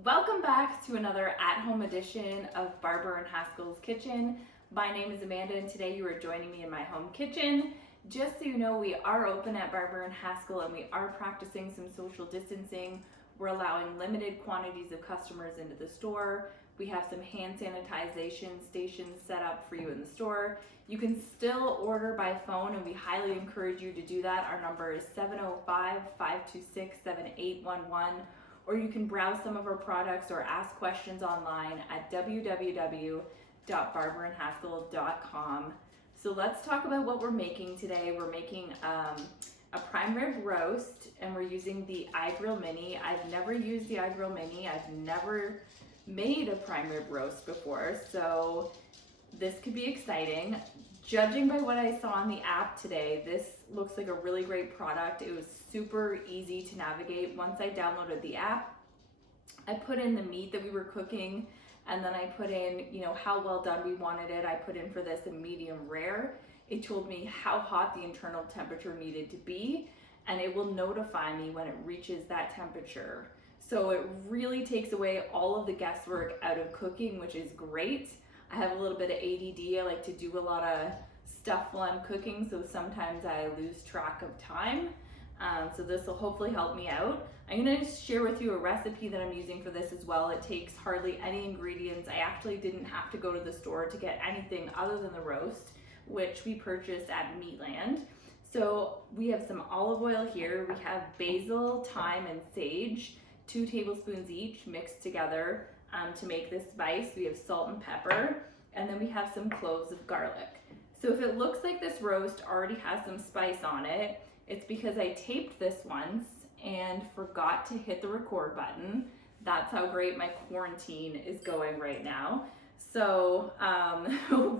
Welcome back to another at-home edition of Barber and Haskill's Kitchen. My name is Amanda and today you are joining me in my home kitchen. Just so you know, we are open at Barber and Haskill and we are practicing some social distancing. We're allowing limited quantities of customers into the store. We have some hand sanitization stations set up for you in the store. You can still order by phone and we highly encourage you to do that. Our number is 705-526-7811. Or you can browse some of our products or ask questions online at www.barberandhaskill.com. So let's talk about what we're making today. We're making a prime rib roast and we're using the iGrill Mini. I've never used the iGrill Mini. I've never made a prime rib roast before, so this could be exciting. Judging by what I saw on the app today, this looks like a really great product. It was super easy to navigate. Once I downloaded the app, I put in the meat that we were cooking and then I put in, how well done we wanted it. I put in for this a medium rare. It told me how hot the internal temperature needed to be and it will notify me when it reaches that temperature. So it really takes away all of the guesswork out of cooking, which is great. I have a little bit of ADD. I like to do a lot of stuff while I'm cooking, so sometimes I lose track of time. So this will hopefully help me out. I'm gonna share with you a recipe that I'm using for this as well. It takes hardly any ingredients. I actually didn't have to go to the store to get anything other than the roast, which we purchased at Meatland. So we have some olive oil here. We have basil, thyme, and sage, 2 tablespoons each mixed together to make this spice. We have salt and pepper, and then we have some cloves of garlic. So if it looks like this roast already has some spice on it, it's because I taped this once and forgot to hit the record button. That's how great my quarantine is going right now. So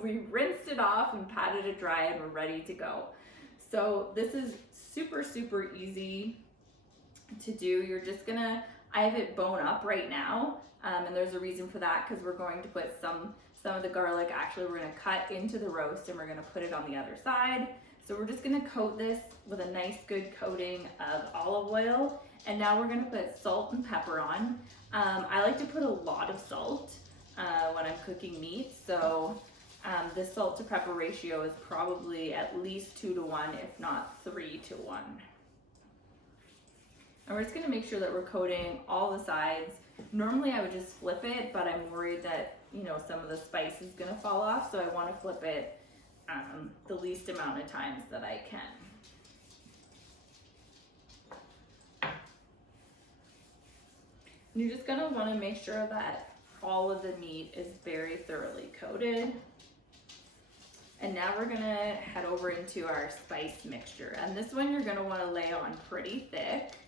we rinsed it off and patted it dry and we're ready to go. So this is super, super easy to do. You're just gonna, I have it bone up right now, and there's a reason for that because we're going to put some of the garlic, actually we're gonna cut into the roast and we're gonna put it on the other side. So we're just gonna coat this with a nice good coating of olive oil, and now we're gonna put salt and pepper on. I like to put a lot of salt when I'm cooking meat, so the salt to pepper ratio is probably at least 2 to 1, if not 3 to 1. And we're just gonna make sure that we're coating all the sides. Normally I would just flip it, but I'm worried that, some of the spice is gonna fall off, so I wanna flip it the least amount of times that I can. You're just gonna wanna make sure that all of the meat is very thoroughly coated. And now we're gonna head over into our spice mixture. And this one you're gonna wanna lay on pretty thick.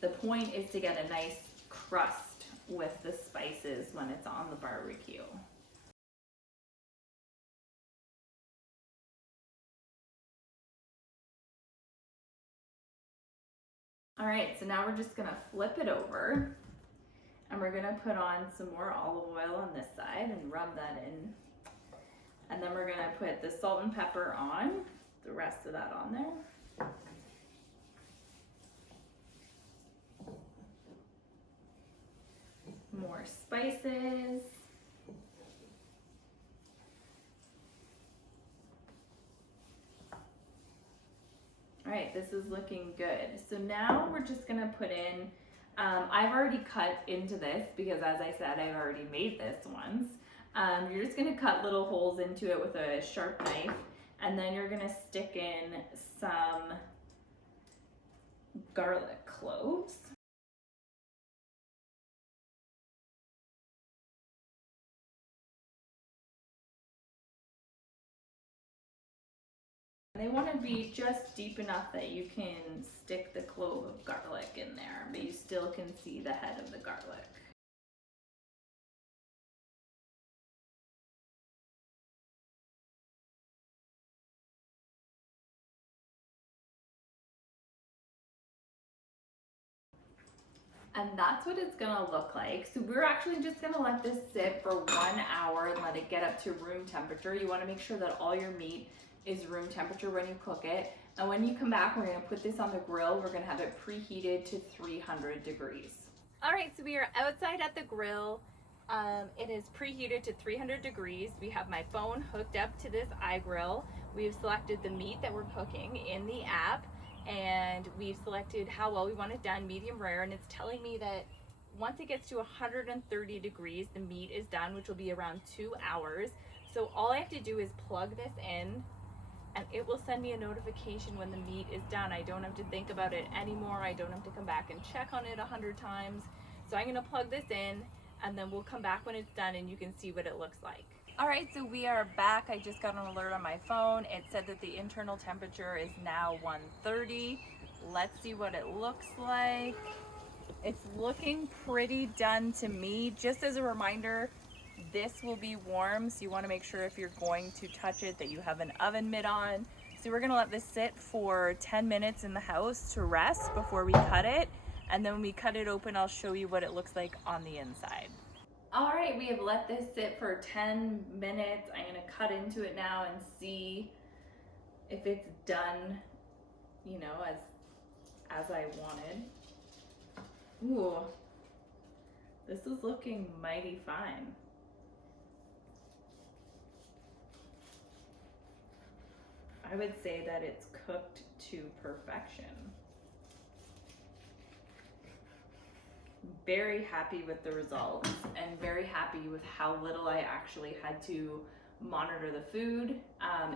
The point is to get a nice crust with the spices when it's on the barbecue. All right, so now we're just gonna flip it over and we're gonna put on some more olive oil on this side and rub that in. And then we're gonna put the salt and pepper on, the rest of that on there. More spices. All right, this is looking good. So now we're just gonna put in, I've already cut into this because as I said, I've already made this once. You're just gonna cut little holes into it with a sharp knife, and then you're gonna stick in some garlic cloves. They want to be just deep enough that you can stick the clove of garlic in there, but you still can see the head of the garlic. And that's what it's gonna look like. So we're actually just gonna let this sit for 1 hour and let it get up to room temperature. You wanna make sure that all your meat is room temperature when you cook it. And when you come back, we're gonna put this on the grill. We're gonna have it preheated to 300 degrees. All right, so we are outside at the grill. It is preheated to 300 degrees. We have my phone hooked up to this iGrill. We've selected the meat that we're cooking in the app, and we've selected how well we want it done, medium rare, and it's telling me that once it gets to 130 degrees, the meat is done, which will be around 2 hours. So all I have to do is plug this in, and it will send me a notification when the meat is done. I don't have to think about it anymore. I don't have to come back and check on it 100 times. So I'm gonna plug this in, and then we'll come back when it's done and you can see what it looks like. All right, so we are back. I just got an alert on my phone. It said that the internal temperature is now 130. Let's see what it looks like. It's looking pretty done to me. Just as a reminder, this will be warm, so you want to make sure if you're going to touch it that you have an oven mitt on. So we're gonna let this sit for 10 minutes in the house to rest before we cut it. And then when we cut it open, I'll show you what it looks like on the inside. All right, we have let this sit for 10 minutes. I'm gonna cut into it now and see if it's done, you know, as I wanted. Ooh, this is looking mighty fine. I would say that it's cooked to perfection. Very happy with the results and very happy with how little I actually had to monitor the food.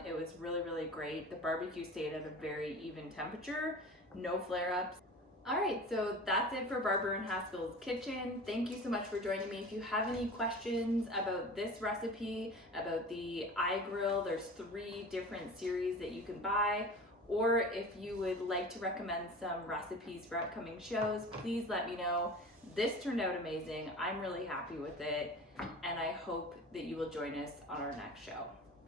It was really, really great. The barbecue stayed at a very even temperature, no flare-ups. All right, so that's it for Barber and Haskill's Kitchen. Thank you so much for joining me. If you have any questions about this recipe, about the iGrill, there's 3 different series that you can buy. Or if you would like to recommend some recipes for upcoming shows, please let me know. This turned out amazing. I'm really happy with it, and I hope that you will join us on our next show.